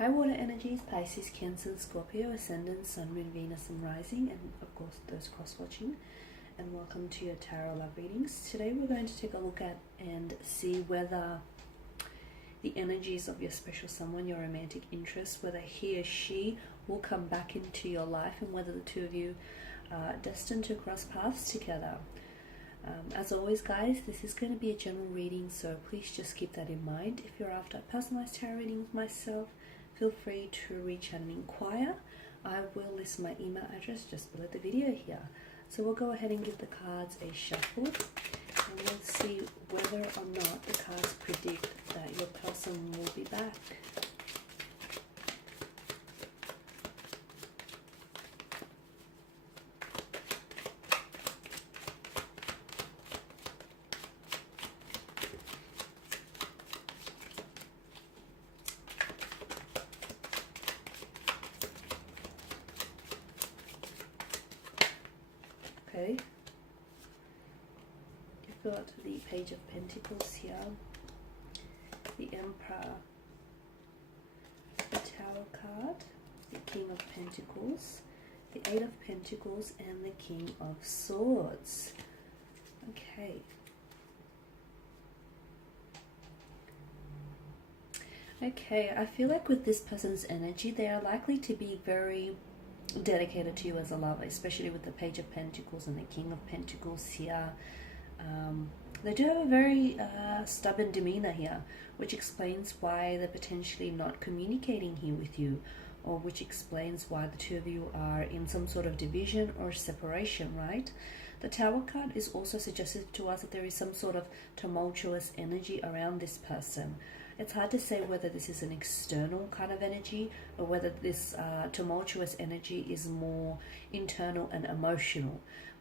High water energies, Pisces, Cancer, Scorpio, Ascendant, Sun, Moon, Venus, and Rising, and of course those cross-watching. And welcome to your tarot love readings. Today we're going to take a look at and see whether the energies of your special someone, your romantic interest, whether he or she will come back into your life, and whether the two of you are destined to cross paths together. As always, guys, this is going to be a general reading, so please just keep that in mind. If you're after personalized tarot readings myself, feel free to reach out and inquire. I will list my email address just below the video here. So we'll go ahead and give the cards a shuffle, and we'll see whether or not the cards predict that your person will be back. Okay, you've got the Page of Pentacles here, the Emperor, the Tower card, the King of Pentacles, the Eight of Pentacles, and the King of Swords. Okay. Okay, I feel like with this person's energy, they are likely to be very dedicated to you as a lover, especially with the Page of Pentacles and the King of Pentacles here. They do have a very stubborn demeanor here, which explains why they're potentially not communicating here with you, or which explains why the two of you are in some sort of division or separation, right? The Tower card is also suggestive to us that there is some sort of tumultuous energy around this person. It's hard to say whether this is an external kind of energy or whether this tumultuous energy is more internal and emotional.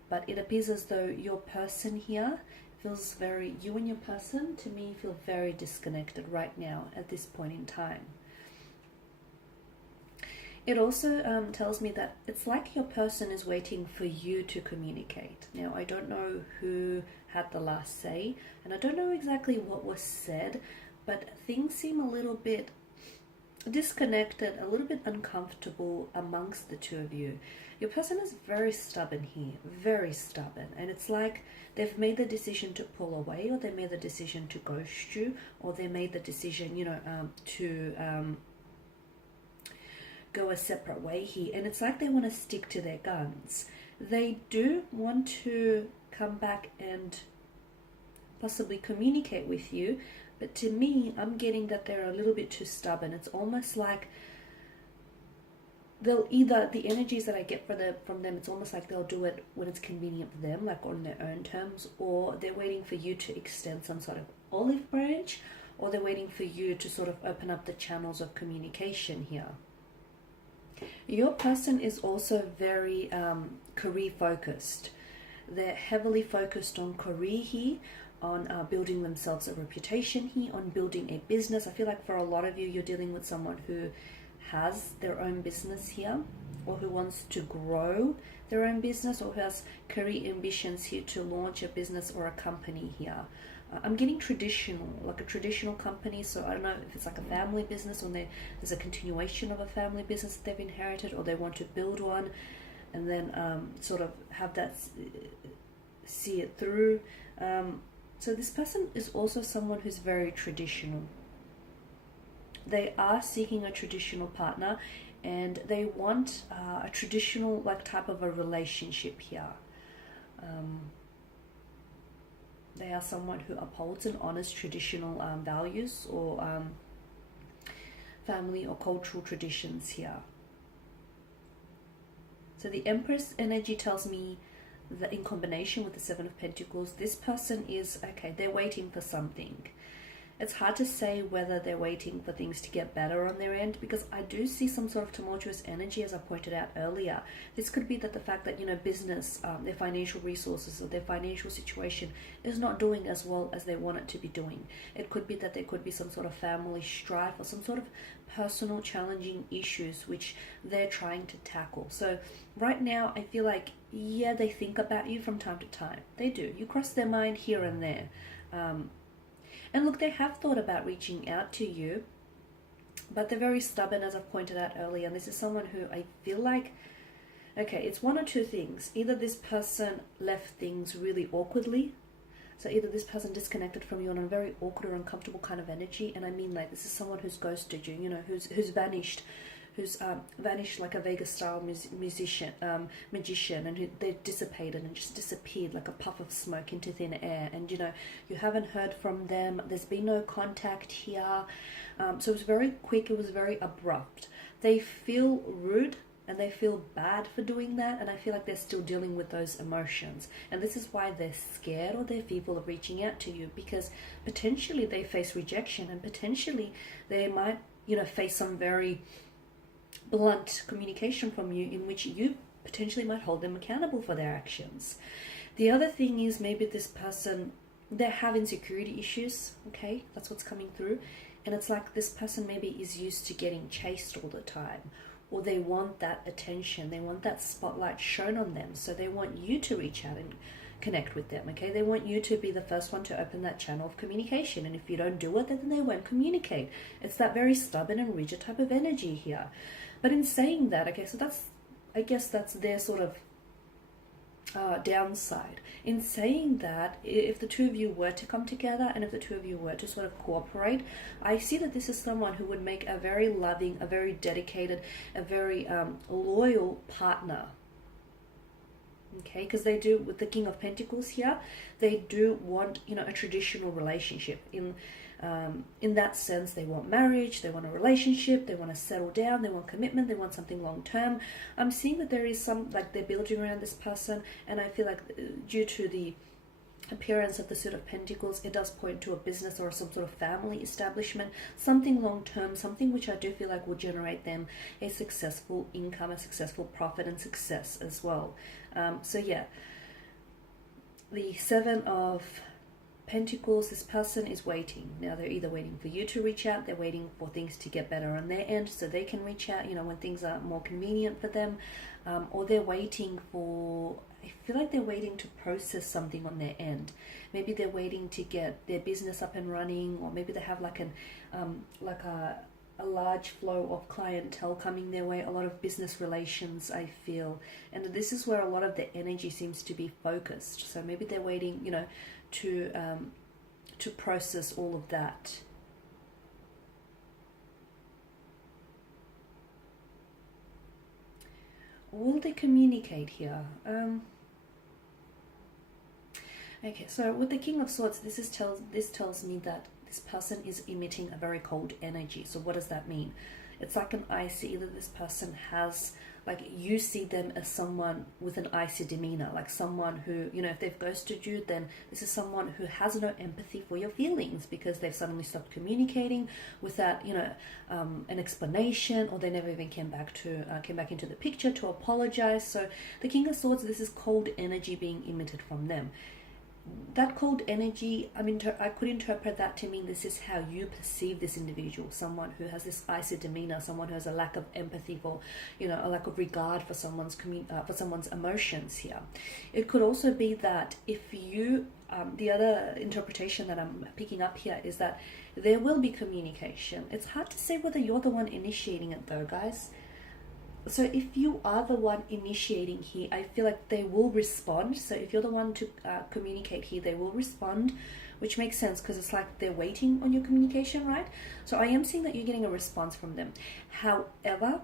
But it appears as though your person here feels very, you and your person, to me, feel very disconnected right now at this point in time. It also tells me that it's like your person is waiting for you to communicate. Now, I don't know who had the last say, and I don't know exactly what was said, but things seem a little bit disconnected, a little bit uncomfortable amongst the two of you. Your person is very stubborn here, very stubborn, and it's like they've made the decision to pull away, or they made the decision to ghost you, or they made the decision, to go a separate way here, and it's like they want to stick to their guns. They do want to come back and possibly communicate with you, but to me, I'm getting that they're a little bit too stubborn. It's almost like they'll either, the energies that I get from them, it's almost like they'll do it when it's convenient for them, like on their own terms, or they're waiting for you to extend some sort of olive branch, or they're waiting for you to sort of open up the channels of communication here. Your person is also very career focused. They're heavily focused on career here, on building themselves a reputation here, on building a business. I feel like for a lot of you, you're dealing with someone who has their own business here, or who wants to grow their own business, or who has career ambitions here to launch a business or a company here. I'm getting traditional, like a traditional company, so I don't know if it's like a family business, or there's a continuation of a family business that they've inherited, or they want to build one and then sort of have that, see it through. So this person is also someone who's very traditional. They are seeking a traditional partner, and they want a traditional type of a relationship here. They are someone who upholds and honors traditional values, or family or cultural traditions here. So the Empress energy tells me that in combination with the Seven of Pentacles, this person is, okay, they're waiting for something. It's hard to say whether they're waiting for things to get better on their end, because I do see some sort of tumultuous energy, as I pointed out earlier. This could be that the fact that, business, their financial resources, or their financial situation is not doing as well as they want it to be doing. It could be that there could be some sort of family strife, or some sort of personal challenging issues which they're trying to tackle. So right now, I feel like, yeah, they think about you from time to time. They do. You cross their mind here and there. And look, they have thought about reaching out to you, but they're very stubborn, as I've pointed out earlier. And this is someone who I feel like, okay, it's one or two things. Either this person left things really awkwardly. So either this person disconnected from you on a very awkward or uncomfortable kind of energy. And I mean, like, this is someone who's ghosted you, you know, who's vanished. Who's vanished like a Vegas-style magician, and who they dissipated and just disappeared like a puff of smoke into thin air. And, you know, you haven't heard from them. There's been no contact here. So it was very quick. It was very abrupt. They feel rude and they feel bad for doing that. And I feel like they're still dealing with those emotions. And this is why they're scared or they're fearful of reaching out to you, because potentially they face rejection and potentially they might, you know, face some very blunt communication from you in which you potentially might hold them accountable for their actions. The other thing is maybe this person, they have insecurity issues, okay? That's what's coming through. And it's like this person maybe is used to getting chased all the time, or they want that attention, they want that spotlight shown on them, so they want you to reach out and connect with them, okay? They want you to be the first one to open that channel of communication, and if you don't do it, then they won't communicate. It's that very stubborn and rigid type of energy here. But in saying that, okay, so that's, I guess that's their sort of downside. In saying that, if the two of you were to come together and if the two of you were to sort of cooperate, I see that this is someone who would make a very loving, a very dedicated, a very loyal partner. Okay, because they do, with the King of Pentacles here, they do want, you know, a traditional relationship. In that sense, they want marriage, they want a relationship, they want to settle down, they want commitment, they want something long term. I'm seeing that there is some, like, they're building around this person, and I feel like due to the appearance of the Suit of Pentacles, it does point to a business or some sort of family establishment, something long term, something which I do feel like will generate them a successful income, a successful profit and success as well. So yeah, the Seven of Pentacles, this person is waiting. Now they're either waiting for you to reach out, they're waiting for things to get better on their end so they can reach out, you know, when things are more convenient for them, or they're waiting for, I feel like they're waiting to process something on their end. Maybe they're waiting to get their business up and running, or maybe they have like a large flow of clientele coming their way, a lot of business relations, I feel. And this is where a lot of the energy seems to be focused. So maybe they're waiting, you know, to process all of that. Will they communicate here? Okay, so with the King of Swords, this tells me that this person is emitting a very cold energy. So what does that mean? It's like an icy, either this person has, like, you see them as someone with an icy demeanor, like someone who, you know, if they've ghosted you, then this is someone who has no empathy for your feelings because they've suddenly stopped communicating without, you know, an explanation, or they never even came back into the picture to apologize. So the King of Swords, this is cold energy being emitted from them. That cold energy, I mean, I could interpret that to mean this is how you perceive this individual, someone who has this icy demeanor, someone who has a lack of empathy for, you know, a lack of regard for someone's emotions here. It could also be that if you, the other interpretation that I'm picking up here is that there will be communication. It's hard to say whether you're the one initiating it though, guys. So if you are the one initiating here, I feel like they will respond. So if you're the one to communicate here, they will respond, which makes sense because it's like they're waiting on your communication, right? So I am seeing that you're getting a response from them. However,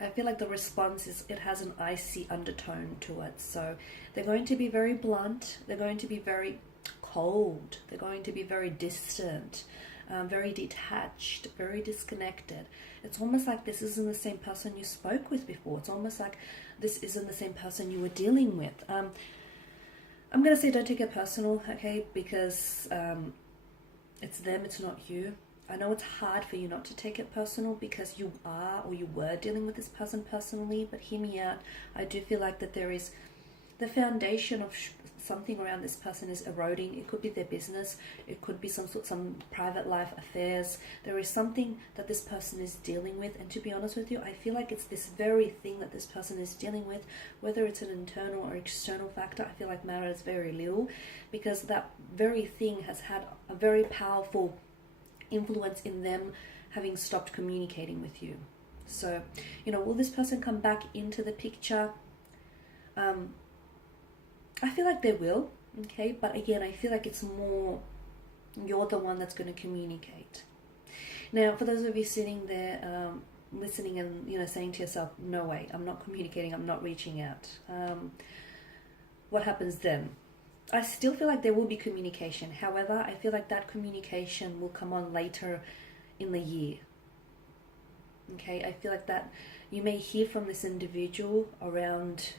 I feel like the response is, it has an icy undertone to it. So they're going to be very blunt. They're going to be very cold. They're going to be very distant. Very detached, very disconnected. It's almost like this isn't the same person you spoke with before. It's almost like this isn't the same person you were dealing with. I'm going to say don't take it personal, okay? Because it's them, it's not you. I know it's hard for you not to take it personal because you are, or you were, dealing with this person personally, but hear me out. I do feel like that there is the foundation of something around this person is eroding. It could be their business, it could be some private life affairs. There is something that this person is dealing with, and to be honest with you, I feel like it's this very thing that this person is dealing with, whether it's an internal or external factor. I feel like matters very little, because that very thing has had a very powerful influence in them having stopped communicating with you. So, you know, will this person come back into the picture? I feel like they will, okay? But again, I feel like it's more you're the one that's going to communicate. Now, for those of you sitting there listening and, you know, saying to yourself, no way, I'm not communicating, I'm not reaching out. What happens then? I still feel like there will be communication. However, I feel like that communication will come on later in the year. Okay, I feel like that you may hear from this individual around,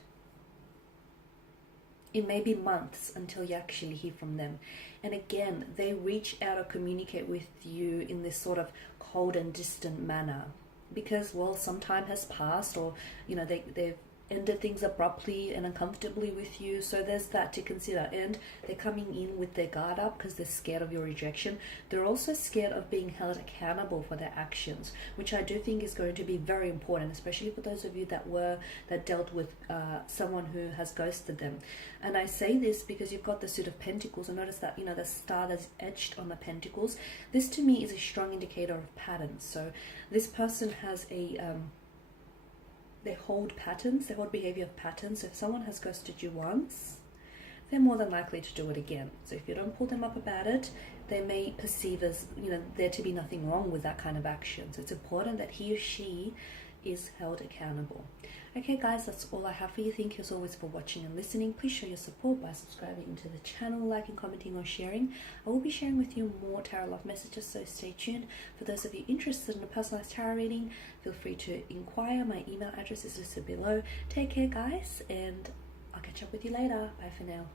it may be months until you actually hear from them. And again, they reach out or communicate with you in this sort of cold and distant manner because, well, some time has passed, or, you know, they've ended things abruptly and uncomfortably with you. So there's that to consider. And they're coming in with their guard up because they're scared of your rejection. They're also scared of being held accountable for their actions, which I do think is going to be very important, especially for those of you that dealt with someone who has ghosted them. And I say this because you've got the Suit of Pentacles, and notice that, you know, the star that's etched on the Pentacles. This to me is a strong indicator of patterns. So this person has they hold patterns, they hold behavior of patterns. So if someone has ghosted you once, they're more than likely to do it again. So if you don't pull them up about it, they may perceive as, you know, there to be nothing wrong with that kind of action. So it's important that he or she is held accountable. Okay guys, that's all I have for you. Thank you as always for watching and listening. Please show your support by subscribing to the channel, liking, commenting or sharing. I will be sharing with you more tarot love messages, so stay tuned. For those of you interested in a personalized tarot reading, feel free to inquire. My email address is listed below. Take care guys, and I'll catch up with you later. Bye for now.